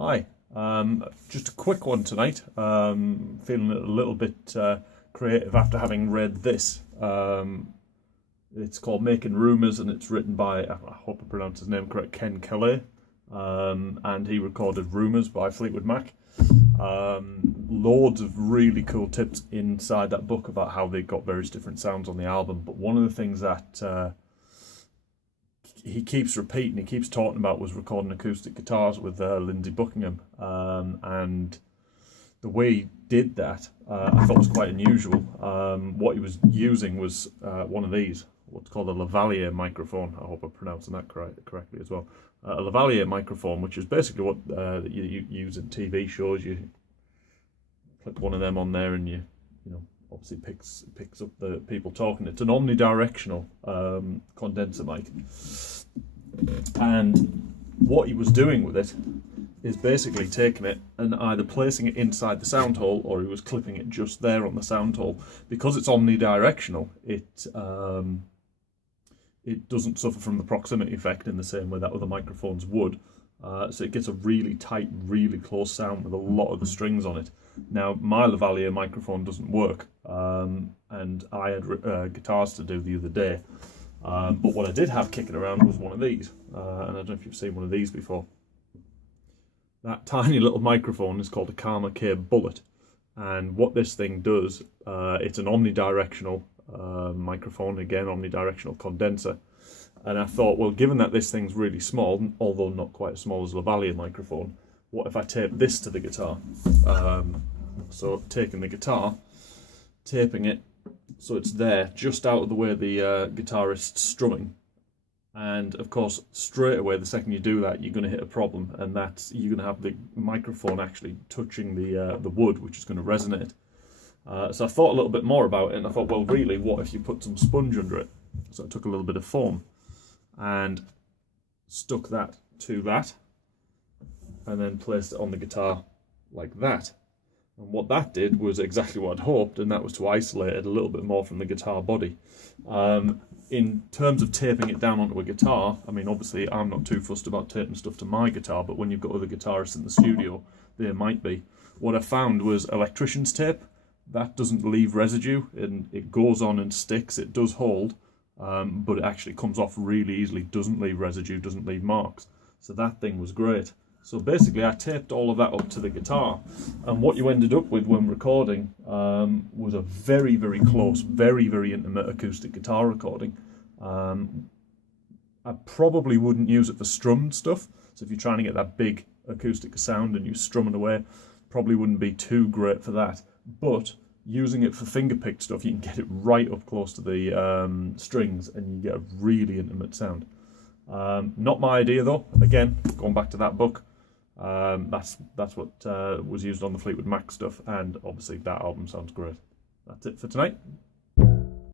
Hi, just a quick one tonight. Feeling a little bit creative after having read this. It's called Making Rumours and it's written by, I hope I pronounced his name correct, Caillat. And he recorded Rumours by Fleetwood Mac. Loads of really cool tips inside that book about how they got various different sounds on the album. But one of the things that he keeps repeating, he keeps talking about, was recording acoustic guitars with Lindsey Buckingham, and the way he did that I thought was quite unusual. What he was using was one of these, what's called a Lavalier microphone. I hope I'm pronouncing that correctly as well. A Lavalier microphone, which is basically what you use in TV shows. You click one of them on there and you know, obviously picks up the people talking. It's an omnidirectional condenser mic. And what he was doing with it is basically taking it and either placing it inside the sound hole, or he was clipping it just there on the sound hole. Because it's omnidirectional, it doesn't suffer from the proximity effect in the same way that other microphones would. So it gets a really tight, really close sound with a lot of the strings on it. Now, my Lavalier microphone doesn't work, and I had guitars to do the other day. But what I did have kicking around was one of these, and I don't know if you've seen one of these before. That tiny little microphone is called a Caillat K Bullet, and what this thing does, it's an omnidirectional microphone, again omnidirectional condenser. And I thought, well, given that this thing's really small, although not quite as small as a Lavalier microphone, what if I tape this to the guitar? So taking the guitar, taping it so it's there, just out of the way the guitarist's strumming. And of course, straight away, the second you do that, you're going to hit a problem, and that's you're going to have the microphone actually touching the wood, which is going to resonate. So I thought a little bit more about it, and I thought, well, really, what if you put some sponge under it? So I took a little bit of foam and stuck that to that, and then placed it on the guitar like that. And what that did was exactly what I'd hoped, and that was to isolate it a little bit more from the guitar body. In terms of taping it down onto a guitar, I mean, obviously I'm not too fussed about taping stuff to my guitar, but when you've got other guitarists in the studio, they might be. What I found was electrician's tape. That doesn't leave residue, and it goes on and sticks. It does hold, but it actually comes off really easily, doesn't leave residue, doesn't leave marks. So that thing was great. So basically I taped all of that up to the guitar, and what you ended up with when recording was a very, very close, very, very intimate acoustic guitar recording. I probably wouldn't use it for strummed stuff, so if you're trying to get that big acoustic sound and you're strumming away, probably wouldn't be too great for that. But using it for finger-picked stuff, you can get it right up close to the strings and you get a really intimate sound. Not my idea though, again, going back to that book. That's what was used on the Fleetwood Mac stuff, and obviously that album sounds great. That's it for tonight.